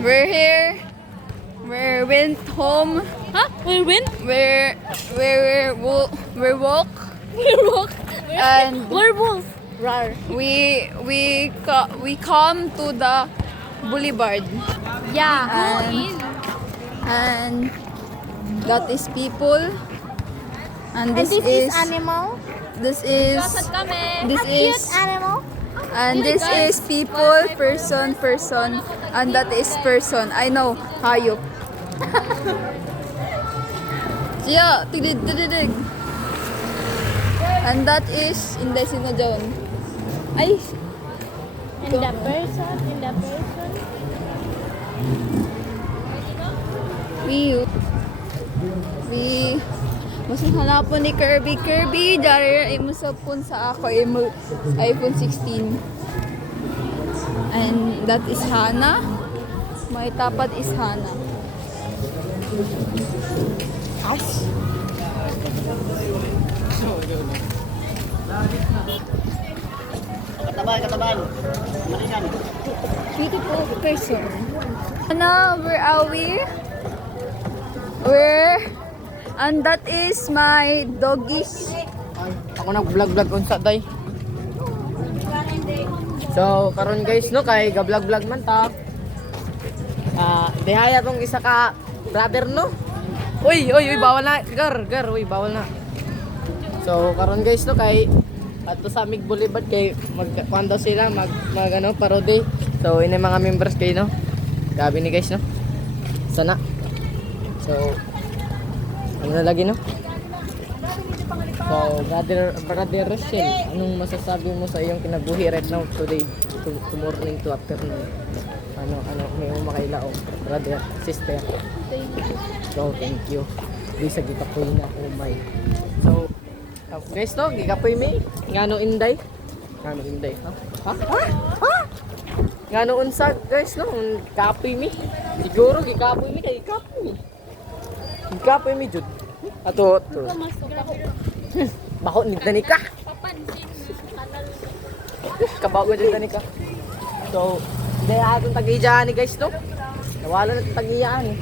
We're here. We went home. Huh? We win? We walk We walk. and Werewolf. Rar. we come to the boulevard Yeah. and that is people and And this this is is animal. this is kami. this Cute is animal. and this is people person and that is person. I know hayop. Siya, tidig. And that is Inday sino John. Ay, And the person. we masang hanapon ni Kirby dari ay musapon sa ako iPhone 16 and that is Hana, may tapat is Hana. As Katabal. Malikan. beautiful person. Hana, where are we? Where? And that is my doggies. Ako nag-vlog unsa day. So, karon guys no kay ga-vlog man ta. Dihaya tong isa ka brother no. Uy, bawal na. Gar, uy, bawal na. So, karon guys no kay ato sa Amig Boulevard kay magkuan daw sila mag ano parody. So, ini mga members kay no. Gabi ni guys no. Sana. So, ano na lagi no? So, brother Rochelle, anong masasabi mo sa iyong kinabuhi right now today, to morning to afternoon? Ano, may umakailaong, brother, sister? So, thank you. Di sa gikapoy na, oh my. So, guys no, gikapoy mi, ngano inday? Ha? Ngano unsa, guys no, kapoy mi. Siguro, gikapoy mi, kay kapoy mi. Gikapoy mi, Jud. Ato. Baho ni Danica. Kabago din Danica. So, dahil atong tag-iyaan ni guys no. Nawala na itong tag-iyaan eh.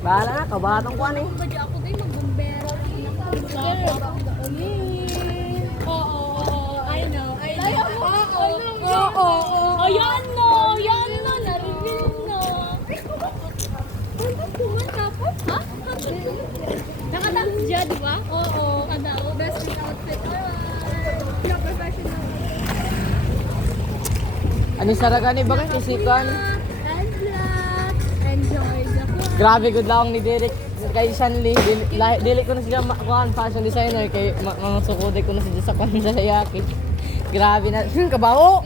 Bahala na, kabatang ko ano eh. Ako din magbumbero. Oo. I know. Oo. Ayan no, narinig no. Ha? Nakatapos siya, di ba? Oo. Best fit outfit. Alright. Professional. Ano saraga ni Bakit isikan? And vlog. Enjoy the vlog. Grabe good lang ni Derek. Kay Shanley, dili ko na siya kuan fashion designer kay mga sukode ko na siya sa kan sa yaki. Grabe na kabaho.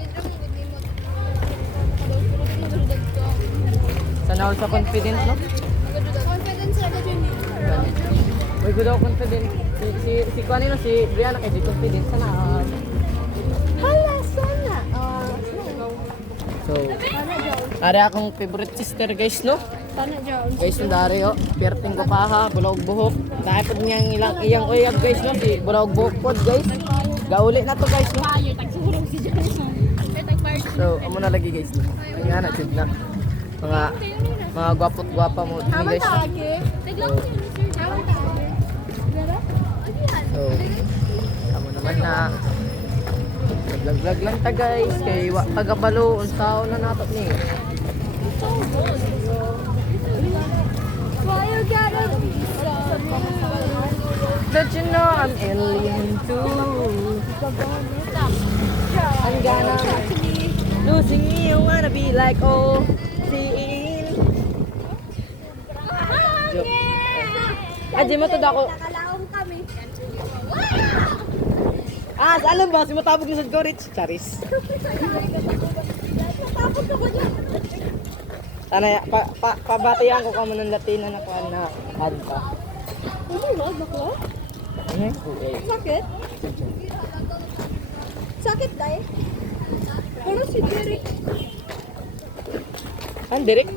Sana sa confident no? Confidence sa gajuni. Uy, good ako confident. Si kuan no si Brianna kay di confident sana. Hala, sana. So, ari akong favorite sister guys no. Sana Jones. Guys, no dari oh, perting ko pa ha, bulawog buhok. Dapat niyang iyang uyab guys no, si bulawog buhok pod guys. Gauli na to guys no. Fire, tagsuhurong si Johnson. So, amo na lagi guys no. Ay nga na chud na. Mga gwapot-gwapa mo ni guys. So, amo naman na vlog lang ta guys kay wa tagabalo unsaon na nato ni. Why you gotta be so Don't you know I'm alien too? I'm gonna losing me, I wanna be like oh, seeing. Aji mo to dako. Nakalaong kami. Alam ba si matabog ni Sad Gorich? Charis. Tapos ako dyan. Sana pabatihan ko kamo ng Latina na kuan na ad pa. Oh my God, bakla? Okay. Sakit? Sakit dahil? Pero si Derek. Derek?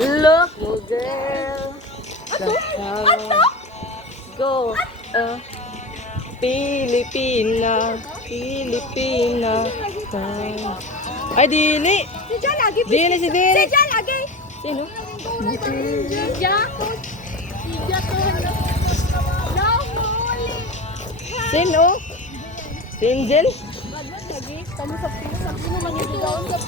Look, little girl. Ano? Go. Pilipina. Ay, dili. Si Jan lagi. Dili si Dili. Si Jan lagi. Sino? Ja. Si Ja to. Sino? Si Angel? Badman lagi. Kamu sa mo man yung gawon sa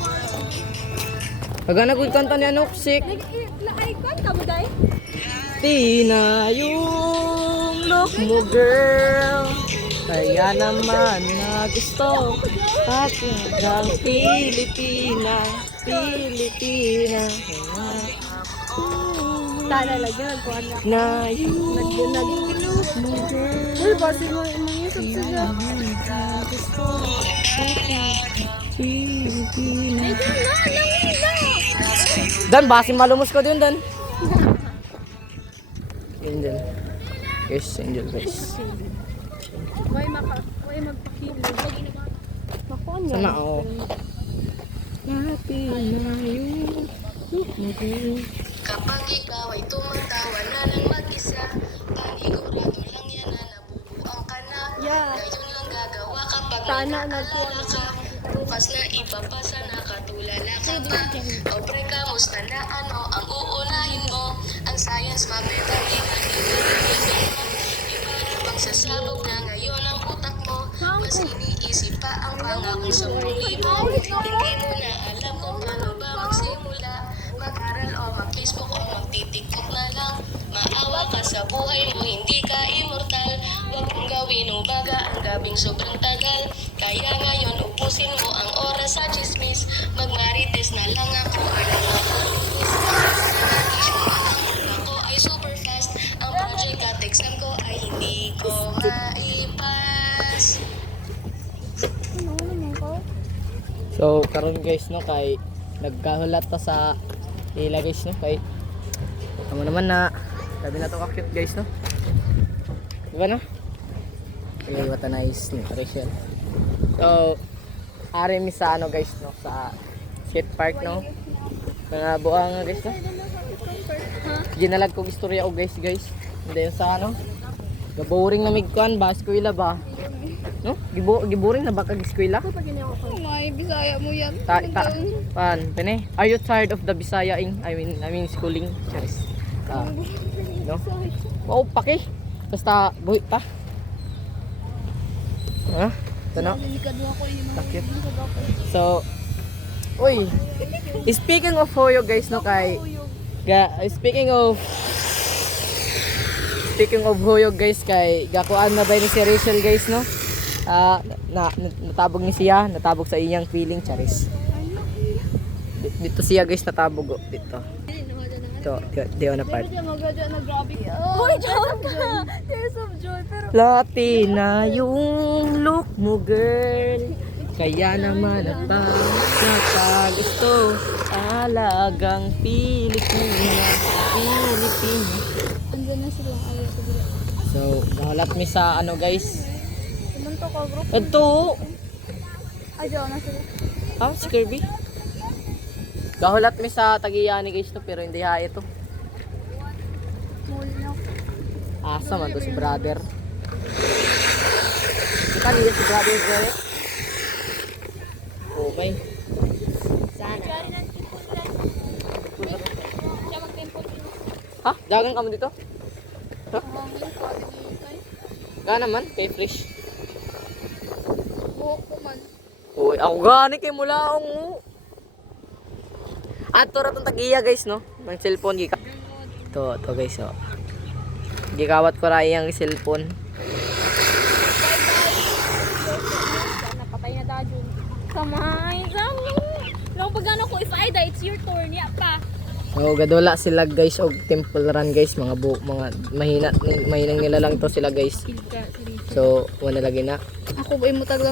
Pagka nagkanta niya Noksik. Icon ka mo dai? Tina yung look mo, girl. Kaya naman na gusto at hanggang Pilipina. Tara lagi nagkuhan na. Na yung Naging look mo, girl. Uy, basi mo mangisap sa Ja. gusto at Pilipina. Dan, basin malumos ko din, Dan. Angel. Guys, Angel, guys. May magpakilo. Makuan Sama ako. Happy na yung look mo, girl. Kapag ikaw ay tumatawa na lang mag-isa, panigurado lang yan na nabubuang ka na. Yeah. Ngayon lang gagawa kapag Sana nag-aalala ka. Bukas na ipapasa na katulala ka pa. O pre, kamusta na ano ang uunahin mo? Ang science, mabeta, iba-iba mo. Para bang sasabog na ngayon ang utak mo. Mas iniisip pa ang pangakong sa buhay mo. Hindi mo na alam kung paano ba magsimula. Mag-aral o mag-Facebook o mag-tiktok na lang. Maawa ka sa buhay mo, hindi ka immortal. Huwag mong gawin umaga ang gabing sobrang tagal. Kaya ngayon ubusin mo ang oras sa chismis. Magmarites na lang ako, alam ako. Ako ay super fast. Ang project at exam ko ay hindi ko maipas. So, karon guys, no, kay nagkahulat pa sa ila guys, no, kay tama naman na sabi na to ka-cute guys, no. Diba, no? Okay, what a nice nutrition. So, ari mi sa ano guys, no, sa skate park, no. Mga buang guys, no. Ginalag kong istorya ko guys. Hindi yun sa ano. Gaboring na migkuan ba, eskwela ba? No? Giboring na ba kag eskwela? May Bisaya mo yan. Pene, are you tired of the Bisayaing? I mean schooling. Yes. No? Wow, paki. Basta buhi ta. Ha? Ito na. Takip. So, uy. Speaking of Hoyo guys, no, kay speaking of Hoyo guys, kay gakuan na ba ni si Rachel guys, no? Natabog ni siya, natabog sa iyang feeling, charis. Dito siya guys natabog, dito. Di on part. Uy, joke ka. Tears of joy. Pero Latina yung look mo, girl. Kaya naman napakagusto. Alagang Pilipina. Andun na sila ang ayaw sa bila. So, nahulat mi sa ano guys. kumunto ka, bro. Ito. Ay, diyan na sila. Si Kirby. Gahulat mi sa Tagiyani guys to, pero hindi ha ito. Muli na. Asa man to si brother. Kita niya si brother girl. Okay. Ha? Dagang ka mo dito? Ha? Gana man, kay Fresh. Buhok ko man. Uy, ako gani kay mulaong. Ato ra tong tagiya guys, no? Ng cellphone gika. To guys, oh. Gikawat ko ra iyang cellphone. Napatay na dadun. Kamay, Rami. Lang pagano ko, if I die, it's your turn. Ya pa. So, gadula sila guys og temple run guys, mga mahinang nila lang to sila guys. So, wala lagi na. Ako ba mo tagla